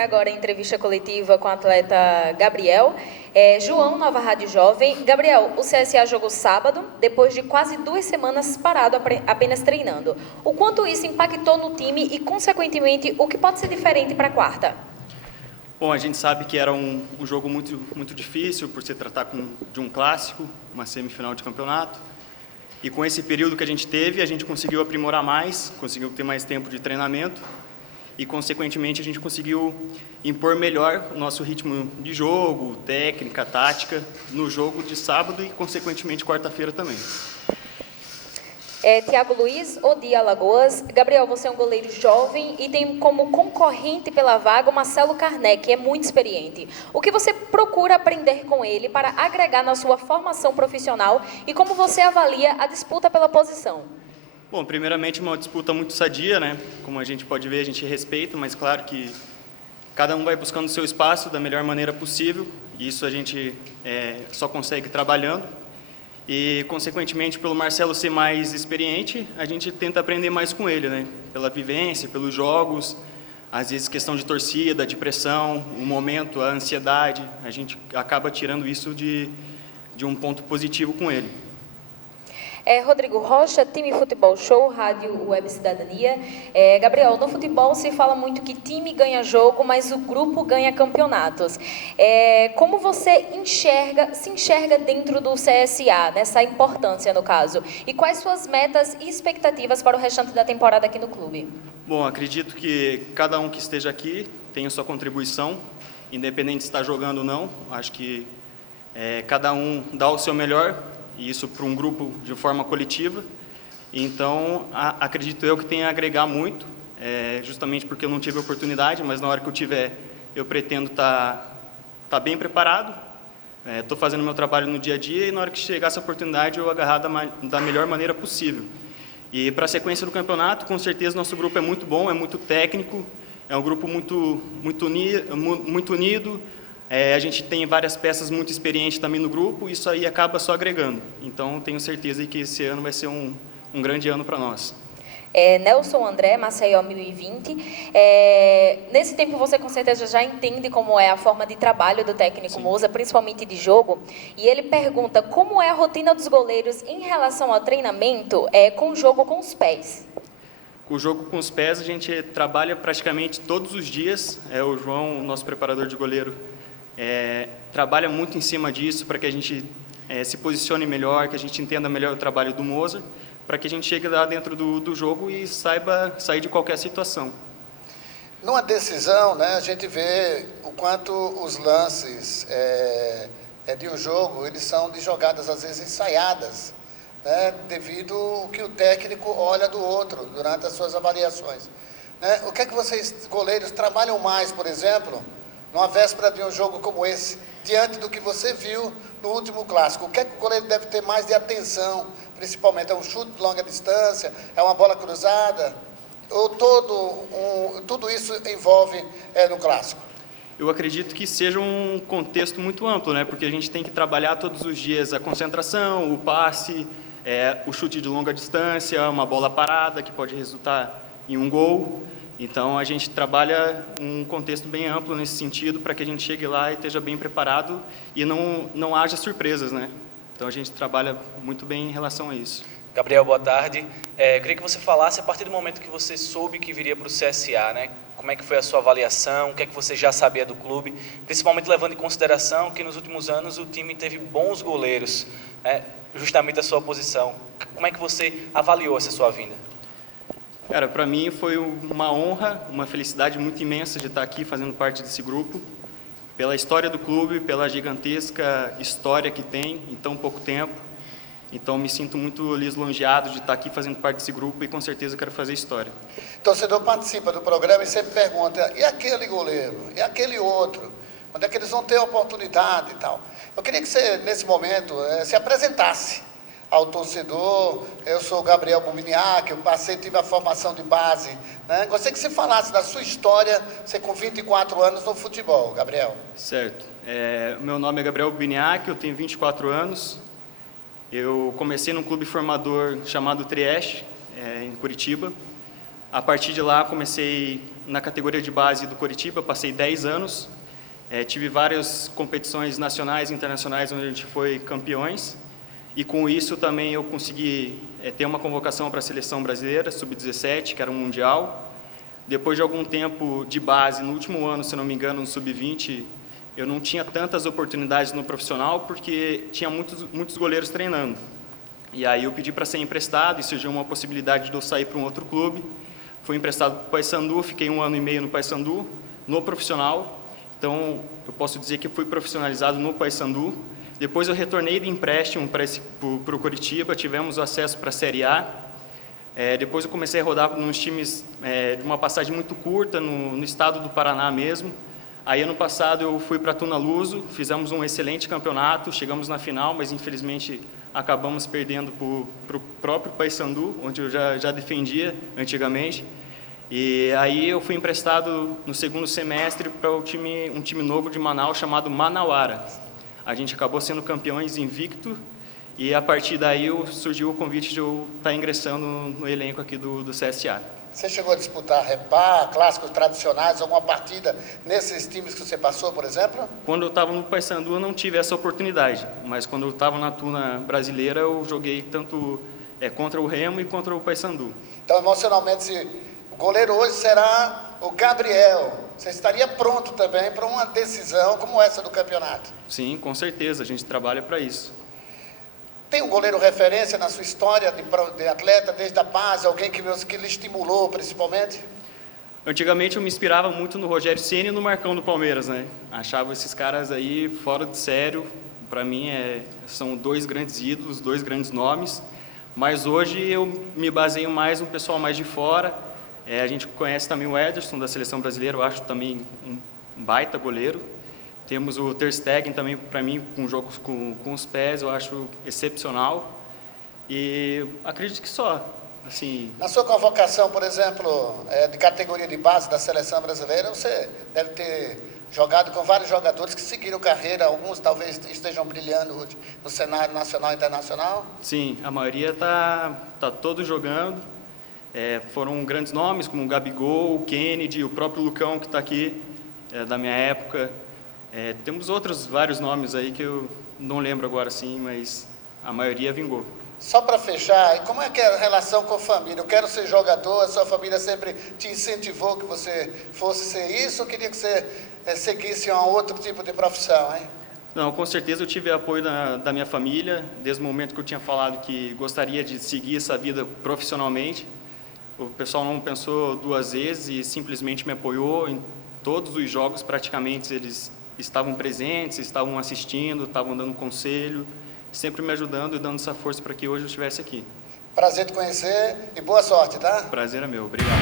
agora a entrevista coletiva com o atleta Gabriel. João, Nova Rádio Jovem. Gabriel, o CSA jogou sábado, depois de quase 2 semanas parado apenas treinando. O quanto isso impactou no time e, consequentemente, o que pode ser diferente para a quarta? Bom, a gente sabe que era um jogo muito difícil, por se tratar de um clássico, uma semifinal de campeonato. E com esse período que a gente teve, a gente conseguiu aprimorar mais, conseguiu ter mais tempo de treinamento e, consequentemente, a gente conseguiu impor melhor o nosso ritmo de jogo, técnica, tática, no jogo de sábado e, consequentemente, quarta-feira também. Thiago Luiz, Odi Alagoas. Gabriel, você é um goleiro jovem e tem como concorrente pela vaga o Marcelo Carné, que é muito experiente. O que você procura aprender com ele para agregar na sua formação profissional e como você avalia a disputa pela posição? Bom, primeiramente uma disputa muito sadia, né? Como a gente pode ver, a gente respeita, mas claro que cada um vai buscando o seu espaço da melhor maneira possível e isso a gente só consegue trabalhando. E, consequentemente, pelo Marcelo ser mais experiente, a gente tenta aprender mais com ele, né? Pela vivência, pelos jogos, às vezes questão de torcida, de pressão, o momento, a ansiedade, a gente acaba tirando isso de um ponto positivo com ele. Rodrigo Rocha, Time Futebol Show, Rádio Web Cidadania. Gabriel, no futebol se fala muito que time ganha jogo, mas o grupo ganha campeonatos. Como você se enxerga dentro do CSA, nessa importância no caso? E quais suas metas e expectativas para o restante da temporada aqui no clube? Bom, acredito que cada um que esteja aqui tem a sua contribuição, independente se está jogando ou não. Acho que cada um dá o seu melhor, e isso para um grupo de forma coletiva. Então, acredito eu que tem a agregar muito, justamente porque eu não tive oportunidade, mas na hora que eu tiver, eu pretendo estar bem preparado, estou fazendo meu trabalho no dia a dia e na hora que chegar essa oportunidade eu agarrar da melhor maneira possível. E para a sequência do campeonato, com certeza nosso grupo é muito bom, é muito técnico, é um grupo muito unido. A gente tem várias peças muito experientes também no grupo, e isso aí acaba só agregando. Então, tenho certeza que esse ano vai ser um grande ano para nós. Nelson André, Maceió 1020. Nesse tempo você com certeza já entende como é a forma de trabalho do técnico Sim. Moza, principalmente de jogo. E ele pergunta como é a rotina dos goleiros em relação ao treinamento com o jogo com os pés. O jogo com os pés a gente trabalha praticamente todos os dias. O João, nosso preparador de goleiro, trabalha muito em cima disso para que a gente se posicione melhor, que a gente entenda melhor o trabalho do Moza, para que a gente chegue lá dentro do jogo e saiba sair de qualquer situação. Numa decisão, né, a gente vê o quanto os lances de um jogo, eles são de jogadas às vezes ensaiadas, né, devido ao que o técnico olha do outro durante as suas avaliações. Né? O que é que vocês, goleiros, trabalham mais, por exemplo, numa véspera de um jogo como esse, diante do que você viu no último clássico? O que é que o goleiro deve ter mais de atenção, principalmente? É um chute de longa distância? É uma bola cruzada? Ou tudo isso envolve no clássico? Eu acredito que seja um contexto muito amplo, né? Porque a gente tem que trabalhar todos os dias a concentração, o passe, o chute de longa distância, uma bola parada que pode resultar em um gol. Então, a gente trabalha um contexto bem amplo nesse sentido para que a gente chegue lá e esteja bem preparado e não haja surpresas, né? Então, a gente trabalha muito bem em relação a isso. Gabriel, boa tarde. Eu queria que você falasse, a partir do momento que você soube que viria para o CSA, né? Como é que foi a sua avaliação, o que é que você já sabia do clube, principalmente levando em consideração que nos últimos anos o time teve bons goleiros, né? Justamente a sua posição. Como é que você avaliou essa sua vinda? Cara, para mim foi uma honra, uma felicidade muito imensa de estar aqui fazendo parte desse grupo, pela história do clube, pela gigantesca história que tem em tão pouco tempo. Então, me sinto muito lisonjeado de estar aqui fazendo parte desse grupo e com certeza quero fazer história. O torcedor participa do programa e sempre pergunta, e aquele goleiro? E aquele outro? Quando é que eles vão ter a oportunidade e tal? Eu queria que você, nesse momento, se apresentasse ao torcedor. Eu sou o Gabriel Bubiniak, eu tive a formação de base, né? Gostaria que você falasse da sua história, você com 24 anos no futebol, Gabriel. Certo. Meu nome é Gabriel Bubiniak, eu tenho 24 anos. Eu comecei num clube formador chamado Trieste, em Curitiba. A partir de lá, comecei na categoria de base do Coritiba, passei 10 anos. Tive várias competições nacionais e internacionais onde a gente foi campeões. E com isso também eu consegui ter uma convocação para a seleção brasileira, sub-17, que era um mundial. Depois de algum tempo de base, no último ano, se não me engano, no sub-20, eu não tinha tantas oportunidades no profissional porque tinha muitos goleiros treinando. E aí eu pedi para ser emprestado e surgiu uma possibilidade de eu sair para um outro clube. Fui emprestado para o Paysandu, fiquei 1 ano e meio no Paysandu, no profissional. Então, eu posso dizer que fui profissionalizado no Paysandu. Depois eu retornei de empréstimo para o Coritiba, tivemos acesso para a Série A. Depois eu comecei a rodar nos times de uma passagem muito curta, no estado do Paraná mesmo. Aí, ano passado, eu fui para Tuna Luso, fizemos um excelente campeonato, chegamos na final, mas infelizmente acabamos perdendo para o próprio Paysandu, onde eu já defendia antigamente. E aí eu fui emprestado no segundo semestre para um time novo de Manaus chamado Manauara. A gente acabou sendo campeões invicto e a partir daí surgiu o convite de eu estar ingressando no elenco aqui do CSA. Você chegou a disputar Repá, clássicos tradicionais, alguma partida nesses times que você passou, por exemplo? Quando eu estava no Paysandu, eu não tive essa oportunidade, mas quando eu estava na Tuna brasileira, eu joguei tanto contra o Remo e contra o Paysandu. Então, emocionalmente, o goleiro hoje será o Gabriel. Você estaria pronto também para uma decisão como essa do campeonato? Sim, com certeza, a gente trabalha para isso. Tem um goleiro referência na sua história de atleta, desde a base, alguém que lhe estimulou principalmente? Antigamente eu me inspirava muito no Rogério Ceni e no Marcão do Palmeiras, né? Achava esses caras aí fora de sério. Para mim são 2 grandes ídolos, 2 grandes nomes. Mas hoje eu me baseio mais no pessoal mais de fora. A gente conhece também o Ederson da Seleção Brasileira, eu acho também um baita goleiro. Temos o Ter Stegen também, para mim, com jogos com os pés, eu acho excepcional. E acredito que só. Assim, na sua convocação, por exemplo, de categoria de base da Seleção Brasileira, você deve ter jogado com vários jogadores que seguiram carreira, alguns talvez estejam brilhando hoje no cenário nacional e internacional? Sim, a maioria tá todos jogando. Foram grandes nomes, como o Gabigol, o Kennedy, o próprio Lucão, que está aqui, da minha época. Temos outros vários nomes aí que eu não lembro agora, sim, mas a maioria vingou. Só para fechar, e como é que é a relação com a família? Eu quero ser jogador, a sua família sempre te incentivou que você fosse ser isso, ou queria que você seguisse um outro tipo de profissão, hein? Não, com certeza eu tive apoio da minha família, desde o momento que eu tinha falado que gostaria de seguir essa vida profissionalmente. O pessoal não pensou 2 vezes e simplesmente me apoiou em todos os jogos, praticamente eles estavam presentes, estavam assistindo, estavam dando conselho, sempre me ajudando e dando essa força para que hoje eu estivesse aqui. Prazer te conhecer e boa sorte, tá? Prazer é meu, obrigado.